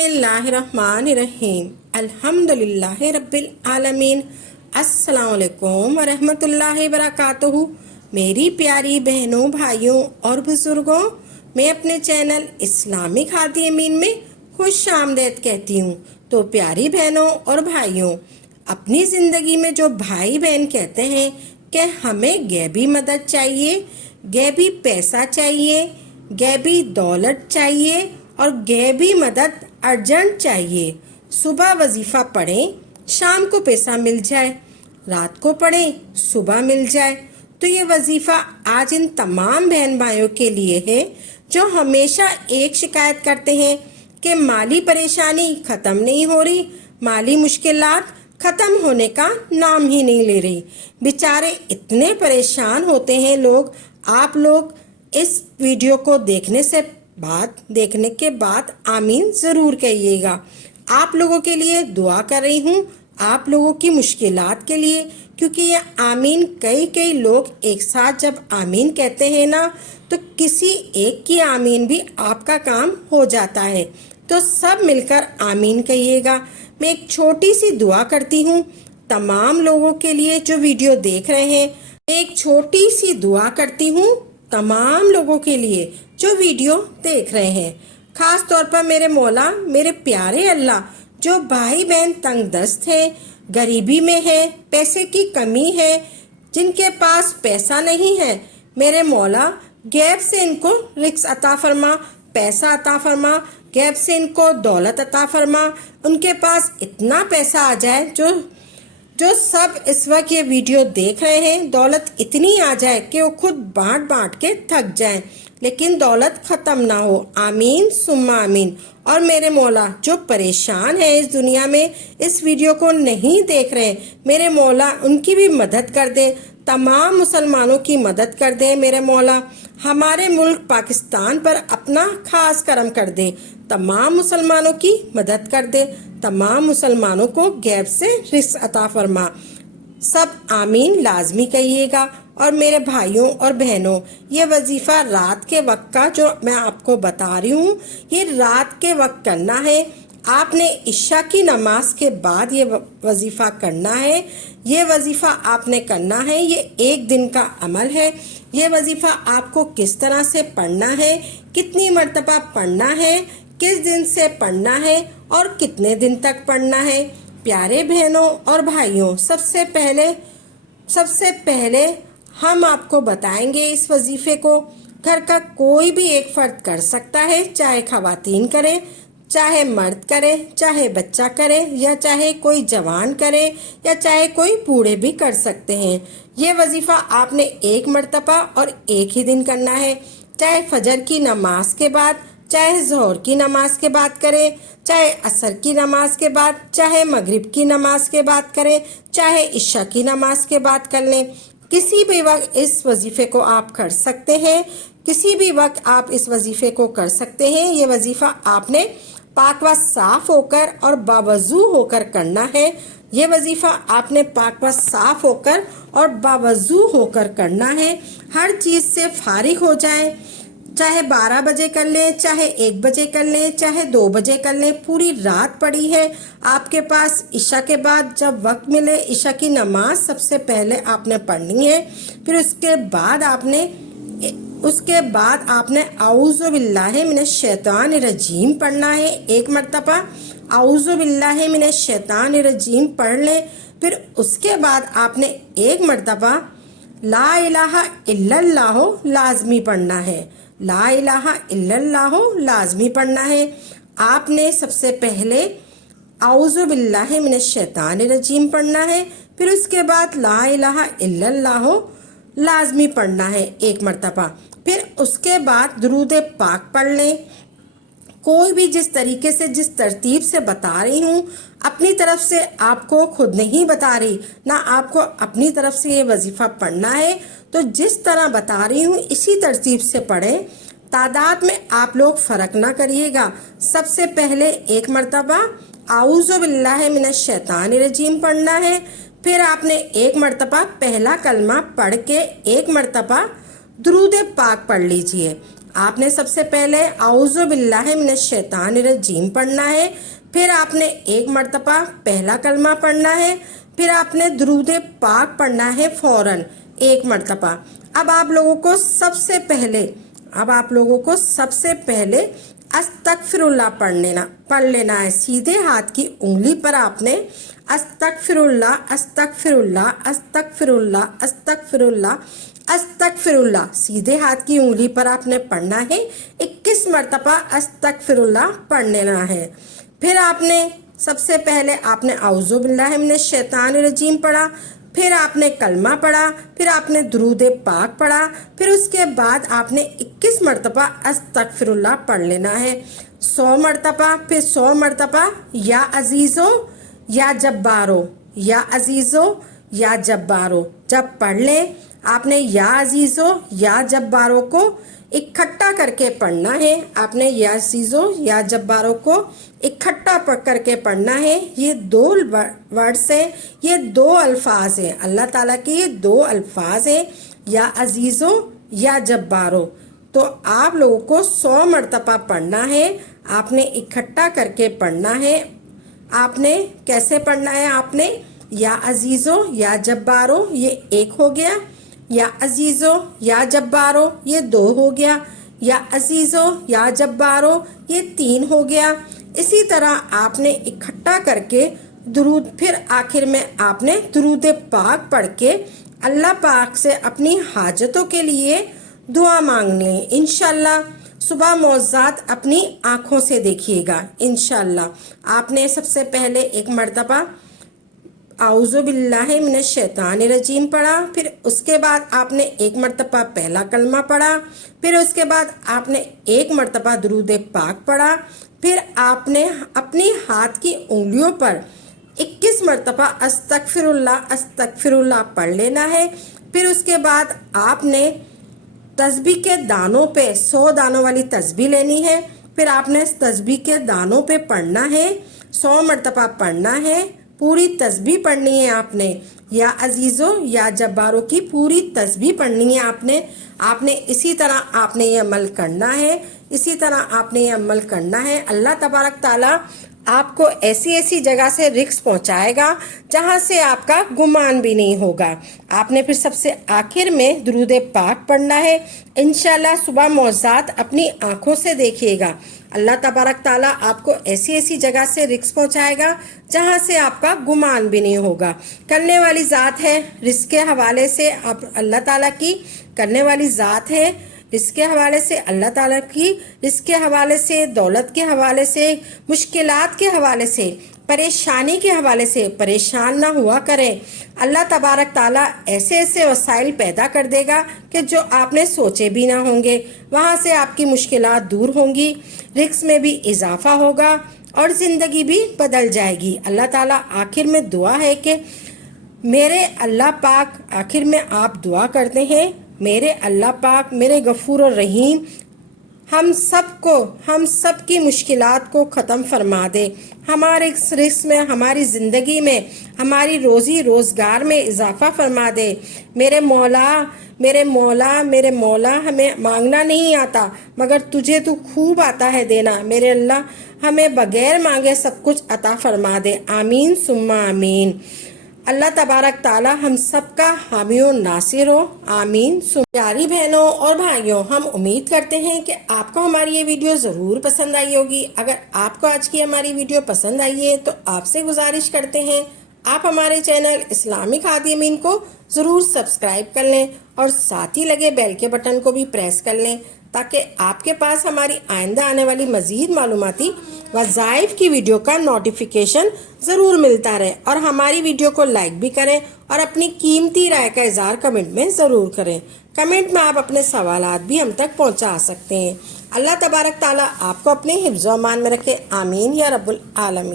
बिस्मिल्लाहिर्रहमानिर्रहीम अल्हम्दुलिल्लाहि रब्बिल आलमीन। अस्सलाम वालेकुम वरहमतुल्लाहि वबरकातुहू। मेरी प्यारी बहनों, भाइयों और बुज़ुर्गों, मैं अपने चैनल इस्लामिक हादी अमीन में खुश आमदेद कहती हूँ। तो प्यारी बहनों और भाइयों, अपनी ज़िंदगी में जो भाई बहन कहते हैं कि हमें गैबी मदद चाहिए, गैबी पैसा चाहिए, गैबी दौलत चाहिए और गैबी मदद अर्जेंट चाहिए। सुबह वजीफ़ा पढ़ें, शाम को पैसा मिल जाए, रात को पढ़ें, सुबह मिल जाए। तो ये वजीफ़ा आज इन तमाम बहन भाइयों के लिए है जो हमेशा एक शिकायत करते हैं कि माली परेशानी ख़त्म नहीं हो रही, माली मुश्किलात ख़त्म होने का नाम ही नहीं ले रही। बेचारे इतने परेशान होते हैं लोग। आप लोग इस वीडियो को देखने के बाद आमीन ज़रूर कहिएगा। आप लोगों के लिए दुआ कर रही हूँ, आप लोगों की मुश्किलात के लिए, क्योंकि ये आमीन कई लोग एक साथ जब आमीन कहते हैं ना, तो किसी एक की आमीन भी आपका काम हो जाता है। तो सब मिलकर आमीन कहिएगा। मैं एक छोटी सी दुआ करती हूँ तमाम लोगों के लिए जो वीडियो देख रहे हैं। एक छोटी सी दुआ करती हूँ तमाम लोगों के लिए जो वीडियो देख रहे हैं। खास तौर पर मेरे मौला, मेरे प्यारे अल्लाह, जो भाई बहन तंग दस्त हैं, गरीबी में है, पैसे की कमी है, जिनके पास पैसा नहीं है, मेरे मौला गैब से इनको रिस्क अता फरमा, पैसा अता फरमा, गैब से इनको दौलत अता फरमा। उनके पास इतना पैसा आ जाए जो सब इस वक्त ये वीडियो देख रहे हैं, दौलत इतनी आ जाए कि वो खुद बांट के थक जाएं, लेकिन दौलत ख़त्म ना हो। आमीन सुम्मा आमीन। और मेरे मौला जो परेशान है इस दुनिया में, इस वीडियो को नहीं देख रहे, मेरे मौला उनकी भी मदद कर दे, तमाम मुसलमानों की मदद कर दे। मेरे मौला हमारे मुल्क पाकिस्तान पर अपना खास करम कर दे, तमाम मुसलमानों की मदद कर दे, तमाम मुसलमानों को गैब से रिस्क अता फरमा। सब आमीन लाजमी कहिएगा। और मेरे भाइयों और बहनों, ये वजीफ़ा रात के वक्त का जो मैं आपको बता रही हूँ, ये रात के वक्त करना है। आपने इशा की नमाज के बाद ये वजीफ़ा करना है। ये वजीफ़ा आपने करना है, ये एक दिन का अमल है। ये वजीफ़ा आपको किस तरह से पढ़ना है, कितनी मरतबा पढ़ना है, किस दिन से पढ़ना है और कितने दिन तक पढ़ना है। प्यारे बहनों और भाइयों, सबसे पहले हम आपको बताएंगे इस वजीफ़े को घर का कोई भी एक फ़र्द कर सकता है, चाहे ख़वातीन करें, चाहे मर्द करे, चाहे बच्चा करे, या चाहे कोई जवान करे, या चाहे कोई बूढ़े भी कर सकते हैं। ये वजीफ़ा आपने एक मरतबा और एक ही दिन करना है। चाहे फजर की नमाज के बाद, चाहे ज़ोहर की नमाज के बाद करें, चाहे असर की नमाज के बाद, चाहे मगरिब की नमाज के बाद करें, चाहे इशा की नमाज के बाद कर लें। किसी भी वक्त इस वजीफ़े को आप कर सकते हैं, किसी भी वक्त आप इस वजीफ़े को कर सकते हैं। ये वजीफ़ा आपने पाक व साफ़ होकर और बावजू होकर करना है। ये वजीफ़ा आपने पाक व साफ़ होकर और बावजू होकर करना है। हर चीज़ से फारिग हो जाएं, चाहे 12 बजे कर लें, चाहे 1 बजे कर लें, चाहे 2 बजे कर लें। पूरी रात पड़ी है आपके पास, इशा के बाद जब वक्त मिले, इशा की नमाज सबसे पहले आपने पढ़नी है। फिर उसके बाद आपने औज़ु बिल्लाहि मिनश शैतानिर रजीम पढ़ना है एक मरतबा। औज़ु बिल्लाहि मिनश शैतानिर रजीम पढ़ लें। फिर उसके बाद आपने एक मरतबा ला इलाहा इल्लल्लाह लाजमी पढ़ना है। ला इलाहा इल्लल्लाह लाजमी पढ़ना है। आपने सबसे पहले औज़ु बिल्लाहि मिनश शैतानिर रजीम पढ़ना है। फिर उसके बाद ला इलाहा इल्लल्लाह लाजमी पढ़ना है एक मरतबा। फिर उसके बाद दुरूद पाक पढ़ लें। कोई भी जिस तरीके से, जिस तरतीब से बता रही हूँ, अपनी तरफ से आपको खुद नहीं बता रही, ना आपको अपनी तरफ से ये वजीफ़ा पढ़ना है। तो जिस तरह बता रही हूँ इसी तरतीब से पढ़ें। तादाद में आप लोग फ़र्क ना करिएगा। सबसे पहले एक मरतबा औज़ु बिल्लाहि मिनश शैतानिर रजीम पढ़ना है। फिर आपने एक मरतबा पहला कलमा पढ़ के एक मरतबा दुरूद पाक पढ़ लीजिए। آپ نے سب سے پہلے اعوذ باللہ من الشیطان الرجیم پڑھنا ہے، پھر آپ نے ایک مرتبہ پہلا کلمہ پڑھنا ہے، پھر آپ نے درود پاک پڑھنا ہے فوراً ایک مرتبہ۔ اب آپ لوگوں کو سب سے پہلے استغفر اللہ پڑھ لینا ہے۔ سیدھے ہاتھ کی انگلی پر آپ نے استغفر اللہ استغفر اللہ استغفر اللہ استغفر اللہ استغفر اللہ، سیدھے ہاتھ کی انگلی پر آپ نے پڑھنا ہے، 21 مرتبہ استغفر اللہ پڑھ لینا ہے۔ پھر آپ نے سب سے پہلے آپ نے اعوذ باللہ من الشیطان الرجیم پڑھا، پھر آپ نے کلمہ پڑھا، پھر آپ نے درود پاک پڑھا، پھر اس کے بعد آپ نے 21 مرتبہ استغفر اللہ پڑھ لینا ہے، 100 مرتبہ، پھر 100 مرتبہ یا عزیزو یا جبارو، یا عزیزو یا جبارو۔ جب پڑھ لیں آپ نے یا عزیزو یا جبارو کو اکٹھا کر کے پڑھنا ہے، آپ نے یا عزیزو یا جبارو کو اکٹھا کر کے پڑھنا ہے۔ یہ 2 ورڈز ہیں، یہ 2 الفاظ ہیں، اللہ تعالیٰ کے یہ 2 الفاظ ہیں، یا عزیزو یا جبارو۔ تو آپ لوگوں کو 100 مرتبہ پڑھنا ہے، آپ نے اکٹھا کر کے پڑھنا ہے۔ آپ نے کیسے پڑھنا ہے؟ آپ نے یا عزیزو یا جبارو یہ 1 ہو گیا، یا عزیزو یا جبارو یہ 2 ہو گیا، یا عزیزو یا جبارو یہ 3 ہو گیا۔ اسی طرح آپ نے اکٹھا کر کے درود، پھر آخر میں آپ نے درود پاک پڑھ کے اللہ پاک سے اپنی حاجتوں کے لیے دعا مانگنی ہے۔ انشاءاللہ صبح موعظات اپنی آنکھوں سے دیکھیے گا انشاءاللہ۔ آپ نے سب سے پہلے ایک مرتبہ اعوذ باللہ من الشیطان الرجیم پڑھا، پھر اس کے بعد آپ نے ایک مرتبہ پہلا کلمہ پڑھا، پھر اس کے بعد آپ نے ایک مرتبہ درود پاک پڑھا، پھر آپ نے اپنی ہاتھ کی انگلیوں پر 21 مرتبہ استغفر اللہ پڑھ لینا ہے۔ پھر اس کے بعد آپ نے تسبیح کے دانوں پہ 100 دانوں والی تسبیح لینی ہے، پھر آپ نے تسبیح کے دانوں پہ پڑھنا ہے، 100 مرتبہ پڑھنا ہے، پوری تسبیح پڑھنی ہے آپ نے، یا عزیزو یا جبارو کی پوری تسبیح پڑھنی ہے آپ نے اسی طرح آپ نے یہ عمل کرنا ہے، اسی طرح آپ نے یہ عمل کرنا ہے۔ اللہ تبارک تعالیٰ آپ کو ایسی جگہ سے رزق پہنچائے گا جہاں سے آپ کا گمان بھی نہیں ہوگا۔ آپ نے پھر سب سے آخر میں درود پاک پڑھنا ہے۔ انشاءاللہ صبح موعظات اپنی آنکھوں سے دیکھیے گا، اللہ تبارک تعالیٰ آپ کو ایسی جگہ سے رزق پہنچائے گا جہاں سے آپ کا گمان بھی نہیں ہوگا۔ کرنے والی ذات ہے رزق کے حوالے سے، اللہ تعالیٰ کی کرنے والی ذات ہے رزق کے حوالے سے، اللہ تعالیٰ کی رزق کے حوالے سے، دولت کے حوالے سے، مشکلات کے حوالے سے، پریشانی کے حوالے سے پریشان نہ ہوا کریں۔ اللہ تبارک تعالیٰ ایسے وسائل پیدا کر دے گا کہ جو آپ نے سوچے بھی نہ ہوں گے، وہاں سے آپ کی مشکلات دور ہوں گی، رزق میں بھی اضافہ ہوگا اور زندگی بھی بدل جائے گی۔ اللہ تعالیٰ آخر میں دعا ہے کہ میرے اللہ پاک، آخر میں آپ دعا کرتے ہیں میرے اللہ پاک، میرے غفور الرحیم ہم سب کی مشکلات کو ختم فرما دے، ہمارے رزق میں، ہماری زندگی میں، ہماری روزی روزگار میں اضافہ فرما دے۔ میرے مولا ہمیں مانگنا نہیں آتا مگر تجھے تو خوب آتا ہے دینا، میرے اللہ ہمیں بغیر مانگے سب کچھ عطا فرما دے، آمین ثم آمین۔ اللہ تبارک تعالیٰ ہم سب کا حامی و ناصر ہو، آمین۔ پیاری بہنوں اور بھائیوں، ہم امید کرتے ہیں کہ آپ کو ہماری یہ ویڈیو ضرور پسند آئی ہوگی۔ اگر آپ کو آج کی ہماری ویڈیو پسند آئی ہے تو آپ سے گزارش کرتے ہیں آپ ہمارے چینل اسلامک ہادی امین کو ضرور سبسکرائب کر لیں اور ساتھ ہی لگے بیل کے بٹن کو بھی پریس کر لیں تاکہ آپ کے پاس ہماری آئندہ آنے والی مزید معلوماتی وظائف کی ویڈیو کا نوٹیفیکیشن ضرور ملتا رہے، اور ہماری ویڈیو کو لائک بھی کریں اور اپنی قیمتی رائے کا اظہار کمنٹ میں ضرور کریں۔ کمنٹ میں آپ اپنے سوالات بھی ہم تک پہنچا سکتے ہیں۔ اللہ تبارک تعالیٰ آپ کو اپنے حفظ و امان میں رکھے، آمین یا رب العالمین۔